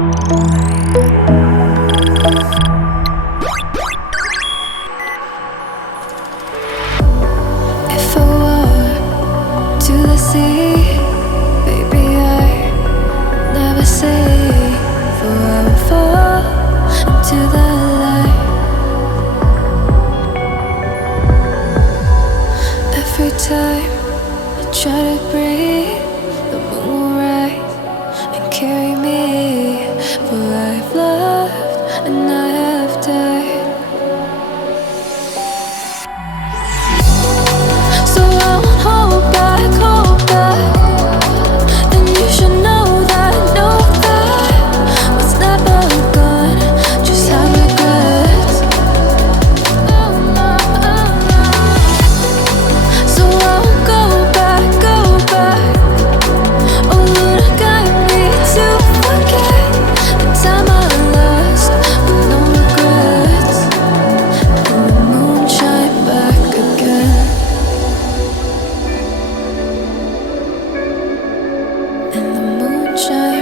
If I walk to the sea, baby, I never say, for I will fall into the light. Every time I try to breathe, the moon will rise and carry me, for I have loved and I have died. So I won't hold back, and you should know that what's never gone just have regrets. So I won't go back. Oh Lord, guide me to forget the time I lost with no regrets, and the moon shine back again. And the moon shines